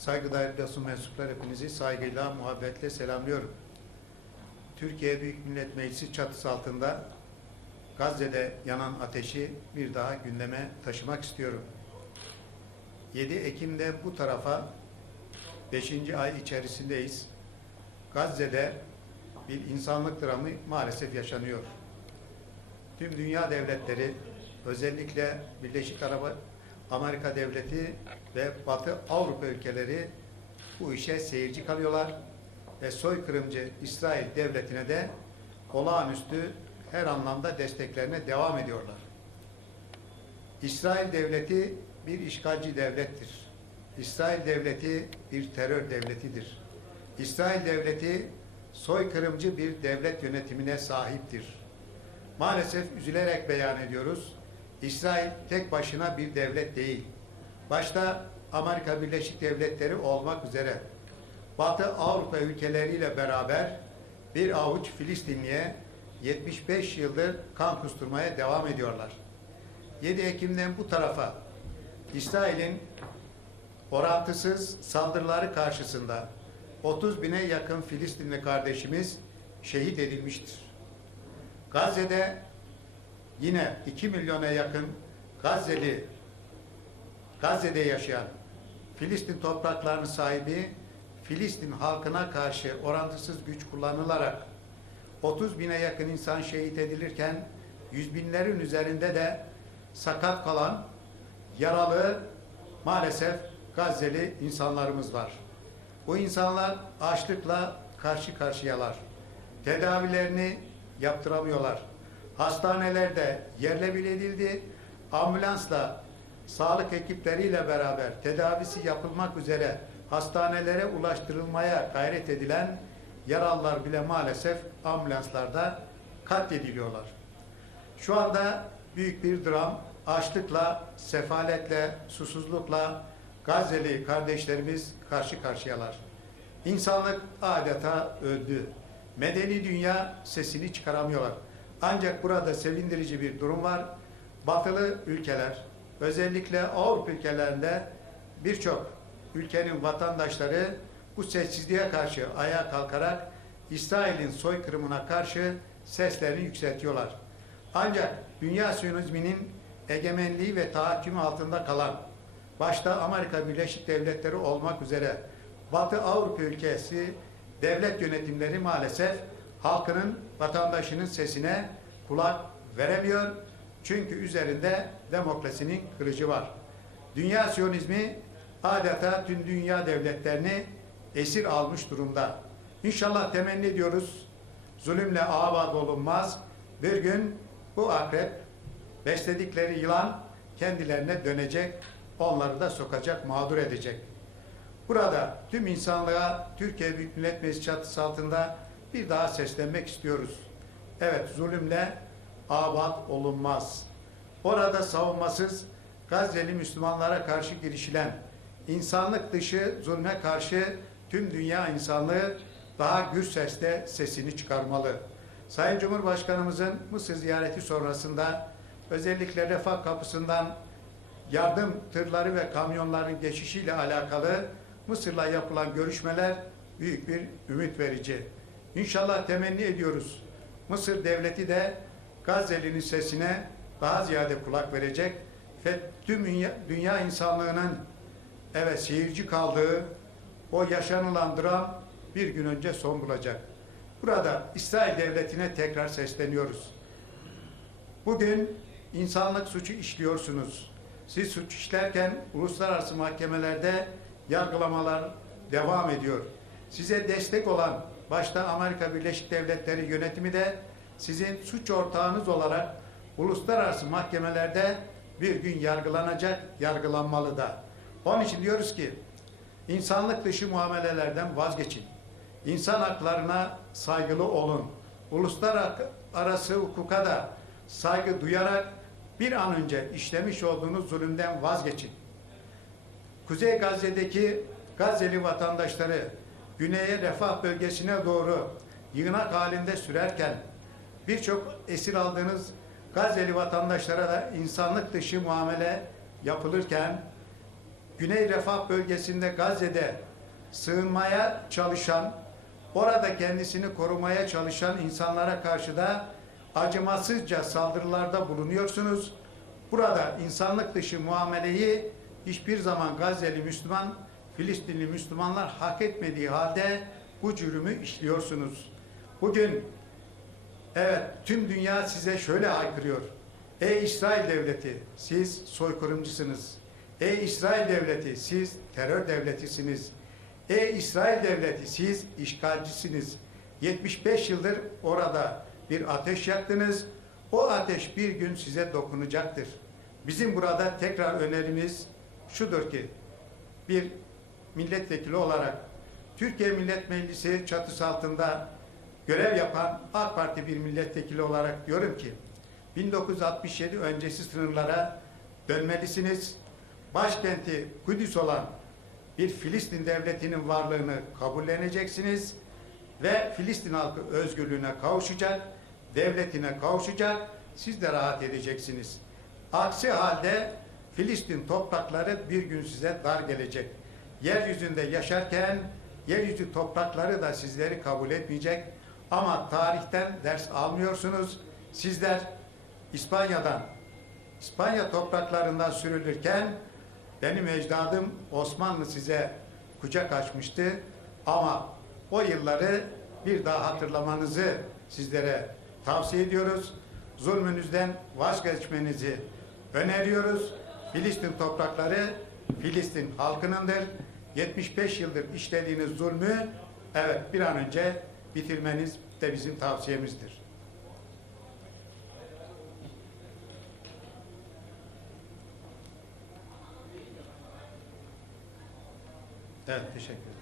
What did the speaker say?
Saygıdeğer basın mensupları hepinizi saygıyla, muhabbetle selamlıyorum. Türkiye Büyük Millet Meclisi çatısı altında Gazze'de yanan ateşi bir daha gündeme taşımak istiyorum. 7 Ekim'de bu tarafa 5. ay içerisindeyiz. Gazze'de bir insanlık dramı maalesef yaşanıyor. Tüm dünya devletleri özellikle Birleşik Arap Amerika Devleti ve Batı Avrupa ülkeleri bu işe seyirci kalıyorlar ve soykırımcı İsrail devletine de olağanüstü her anlamda desteklerine devam ediyorlar. İsrail devleti bir işgalci devlettir. İsrail devleti bir terör devletidir. İsrail devleti soykırımcı bir devlet yönetimine sahiptir. Maalesef üzülerek beyan ediyoruz. İsrail tek başına bir devlet değil. Başta Amerika Birleşik Devletleri olmak üzere Batı Avrupa ülkeleriyle beraber bir avuç Filistinliye 75 yıldır kan kusturmaya devam ediyorlar. 7 Ekim'den bu tarafa İsrail'in orantısız saldırıları karşısında 30 bine yakın Filistinli kardeşimiz şehit edilmiştir. Gazze'de yine 2 milyona yakın Gazze'li Gazze'de yaşayan Filistin topraklarının sahibi Filistin halkına karşı orantısız güç kullanılarak 30 bine yakın insan şehit edilirken yüz binlerin üzerinde de sakat kalan yaralı maalesef Gazze'li insanlarımız var. Bu insanlar açlıkla karşı karşıyalar. Tedavilerini yaptıramıyorlar. Hastanelerde yerle bir edildi. Ambulansla sağlık ekipleriyle beraber tedavisi yapılmak üzere hastanelere ulaştırılmaya gayret edilen yaralılar bile maalesef ambulanslarda katlediliyorlar. Şu anda büyük bir dram, açlıkla, sefaletle, susuzlukla Gazze'li kardeşlerimiz karşı karşıyalar. İnsanlık adeta öldü. Medeni dünya sesini çıkaramıyorlar. Ancak burada sevindirici bir durum var. Batılı ülkeler, özellikle Avrupa ülkelerinde birçok ülkenin vatandaşları bu sessizliğe karşı ayağa kalkarak İsrail'in soykırımına karşı seslerini yükseltiyorlar. Ancak dünya siyonizminin egemenliği ve tahakkümü altında kalan, başta Amerika Birleşik Devletleri olmak üzere Batı Avrupa ülkesi devlet yönetimleri maalesef halkının, vatandaşının sesine kulak veremiyor. Çünkü üzerinde demokrasinin kılıcı var. Dünya siyonizmi adeta tüm dünya devletlerini esir almış durumda. İnşallah temenni ediyoruz. Zulümle abad olunmaz. Bir gün bu akrep besledikleri yılan kendilerine dönecek, onları da sokacak, mağdur edecek. Burada tüm insanlığa Türkiye Büyük Millet Meclisi çatısı altında bir daha seslenmek istiyoruz. Evet zulümle abad olunmaz. Orada savunmasız Gazze'li Müslümanlara karşı girişilen insanlık dışı zulme karşı tüm dünya insanlığı daha gür sesle sesini çıkarmalı. Sayın Cumhurbaşkanımızın Mısır ziyareti sonrasında özellikle refah kapısından yardım tırları ve kamyonların geçişiyle alakalı Mısır'la yapılan görüşmeler büyük bir ümit verici. İnşallah temenni ediyoruz. Mısır devleti de Gazze'linin sesine daha ziyade kulak verecek ve tüm dünya, dünya insanlığının evet seyirci kaldığı o yaşanılan dram bir gün önce son bulacak. Burada İsrail devletine tekrar sesleniyoruz. Bugün insanlık suçu işliyorsunuz. Siz suç işlerken uluslararası mahkemelerde yargılamalar devam ediyor. Size destek olan başta Amerika Birleşik Devletleri yönetimi de sizin suç ortağınız olarak uluslararası mahkemelerde bir gün yargılanacak, yargılanmalı da. Onun için diyoruz ki insanlık dışı muamelelerden vazgeçin. İnsan haklarına saygılı olun. Uluslararası hukuka da saygı duyarak bir an önce işlemiş olduğunuz zulümden vazgeçin. Kuzey Gazze'deki Gazze'li vatandaşları güneye refah bölgesine doğru yığınak halinde sürerken birçok esir aldığınız Gazze'li vatandaşlara da insanlık dışı muamele yapılırken Güney Refah bölgesinde Gazze'de sığınmaya çalışan, orada kendisini korumaya çalışan insanlara karşı da acımasızca saldırılarda bulunuyorsunuz. Burada insanlık dışı muameleyi hiçbir zaman Gazze'li Müslüman, Filistinli Müslümanlar hak etmediği halde bu cürümü işliyorsunuz. Bugün evet tüm dünya size şöyle haykırıyor. Ey İsrail devleti siz soykırımcısınız. Ey İsrail devleti siz terör devletisiniz. Ey İsrail devleti siz işgalcisiniz. 75 yıldır orada bir ateş yaktınız. O ateş bir gün size dokunacaktır. Bizim burada tekrar önerimiz şudur ki bir milletvekili olarak Türkiye Millet Meclisi çatısı altında görev yapan AK Parti bir milletvekili olarak diyorum ki 1967 öncesi sınırlara dönmelisiniz. Başkenti Kudüs olan bir Filistin devletinin varlığını kabulleneceksiniz ve Filistin halkı özgürlüğüne kavuşacak, devletine kavuşacak, siz de rahat edeceksiniz. Aksi halde Filistin toprakları bir gün size dar gelecek. Yeryüzünde yaşarken yeryüzü toprakları da sizleri kabul etmeyecek. Ama tarihten ders almıyorsunuz. Sizler İspanya'dan, İspanya topraklarından sürülürken benim ecdadım Osmanlı size kucak açmıştı. Ama o yılları bir daha hatırlamanızı sizlere tavsiye ediyoruz. Zulmünüzden vazgeçmenizi öneriyoruz. Filistin toprakları Filistin halkınındır. 75 yıldır işlediğiniz zulmü evet bir an önce bitirmeniz de bizim tavsiyemizdir. Evet teşekkür ederim.